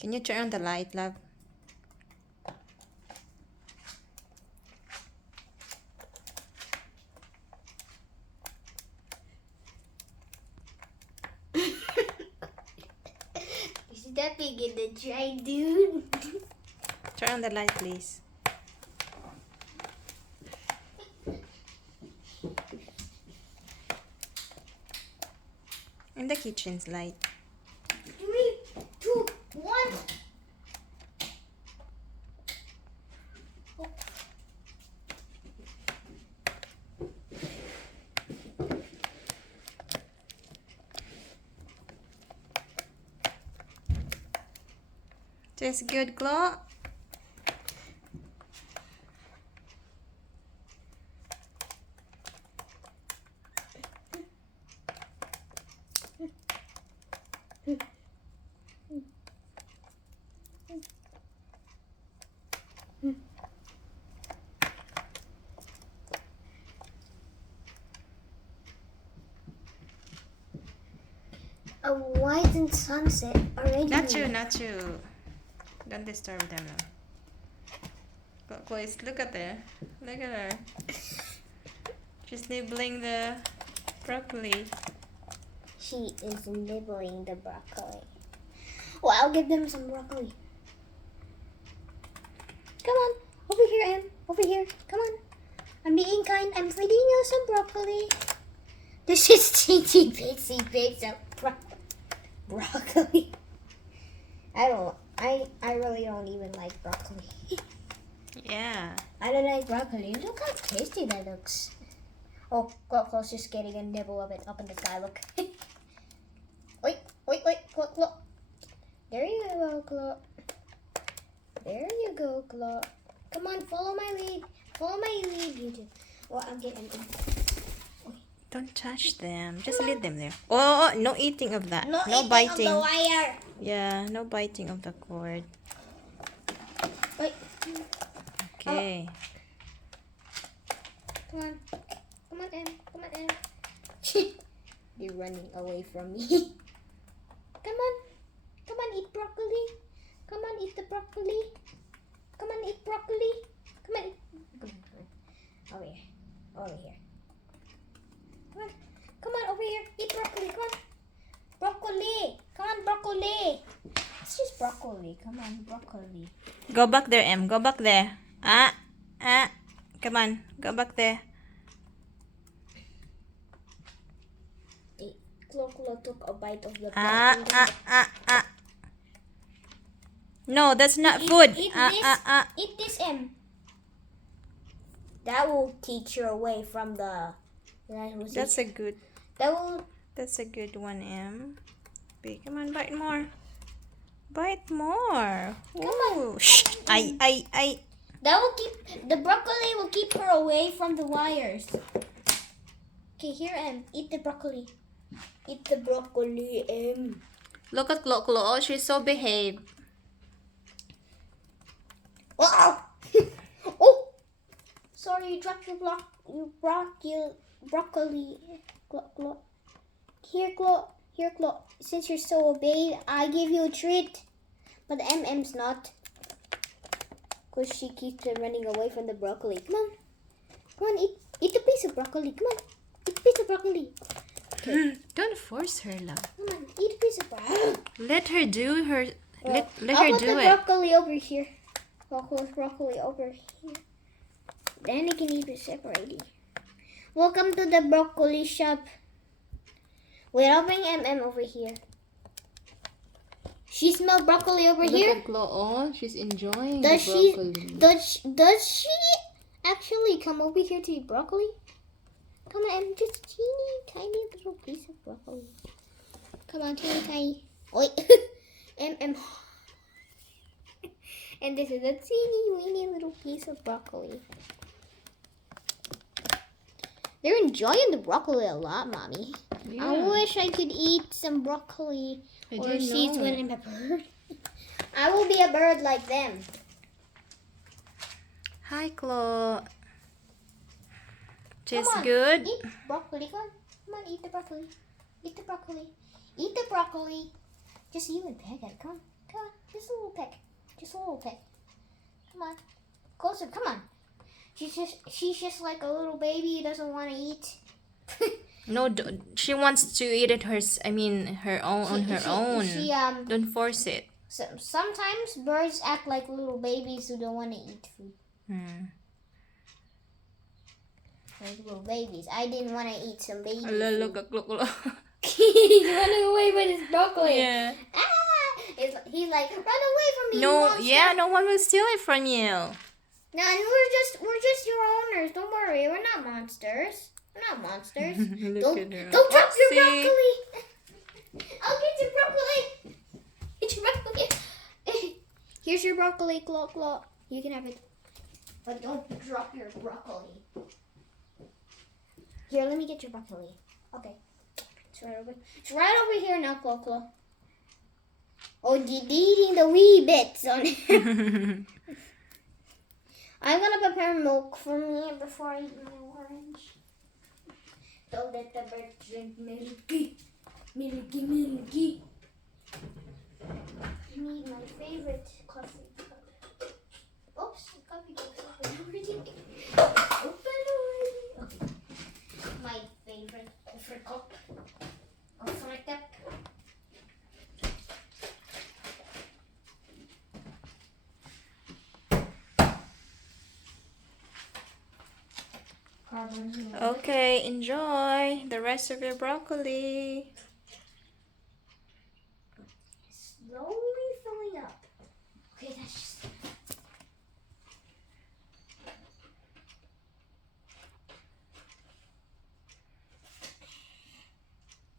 Can you turn on the light, love? Is that big in the tray, dude? Turn on the light, please. In the kitchen's light. 3, 2, 1. Tastes good, Chloe? A white sunset already. Not you, not you. Don't disturb them now. Please, look at her. Look at her. She's nibbling the broccoli. She is nibbling the broccoli. Well, I'll give them some broccoli. Come on, over here, Em. Over here. Come on. I'm being kind. I'm feeding you some broccoli. This is teensy bitsy bits of broccoli. I really don't even like broccoli. Yeah. I don't like broccoli. Look how tasty that looks. Oh, Clo's just getting a nibble of it up in the sky. Look. Wait, Clo. There you go, Clo. There you go, Clo. Come on, follow my lead. Follow my lead, you two. Well, I'm getting. Don't touch them. Just leave them there. Oh, no eating of that. No No eating biting. of the wire. Yeah, no biting of the cord. Wait. Okay. Come on. Come on, Em. Come on, Em. You're running away from me. Come on. Come on, eat broccoli. Come on, eat the broccoli. Come on, eat broccoli. Come on. Come on. Over here. Over here. Come on. Come on, over here. Eat broccoli. Come on. Broccoli. Come on, broccoli. It's just broccoli. Come on, broccoli. Go back there, Em. Go back there. Come on. Go back there. Clo took a bite of the broccoli. No, that's not food. Eat this, Em. That will teach you away from the. That's a good. That will. That's a good one, Em. Come on, bite more. Bite more. Come on. Shh. I. That will keep the broccoli will keep her away from the wires. Okay, here, Em. Eat the broccoli. Eat the broccoli, Em. Look at Chloe. Oh, she's so behaved. Wow. Oh, sorry, you dropped your broccoli. Chloe. Here, Chloe. Since you're so obeyed, I give you a treat. But MM's not. Because she keeps running away from the broccoli. Come on, eat a piece of broccoli. Come on, eat a piece of broccoli. Okay. Don't force her, love. Come on, eat a piece of broccoli. Let her do her. Let I'll her put do the it. broccoli over here. I'll put broccoli over here. Then you can eat it separately. Welcome to the broccoli shop. Wait, I'll bring MM over here. She smelled broccoli over here. Look at Chloe. Oh, she's enjoying Does the she? broccoli. Does she actually come over here to eat broccoli? Come on, Em, just teeny tiny little piece of broccoli. Come on, teeny tiny. Wait, MM. And this is a teeny weeny little piece of broccoli. They're enjoying the broccoli a lot, Mommy. Yeah. I wish I could eat some broccoli or seeds when I'm a bird. I will be a bird like them. Hi, Chloe. Tastes Come on, good. Eat broccoli. Come on, eat the broccoli. Eat the broccoli. Eat the broccoli. Just you and Peg. Come on. Come on, just a little peck. Just a little peck. Come on. Closer, come on. She's just like a little baby who doesn't want to eat. No, she wants to eat it her own on her own. Don't force it. Sometimes birds act like little babies who don't want to eat food. Like little babies. I didn't want to eat some baby food. Look. He's running away with his broccoli. Yeah. Ah! He's like, run away from me, No, monster. yeah, no one will steal it from you. No, and we're just your owners. Don't worry, we're not monsters. We're not monsters. Don't drop your broccoli. I'll get your broccoli. Get your broccoli. Here's your broccoli, Claw Claw. You can have it. But don't drop your broccoli. Here, let me get your broccoli. Okay. It's right over here now, Claw Claw. Oh, eating the wee bits on it. I'm gonna prepare milk for me before I eat my orange. Don't let the bird drink milky. Milky. I need my favorite coffee cup. Oops, the coffee cup's open already. Open already. Okay. My favorite cup. Okay, enjoy the rest of your broccoli.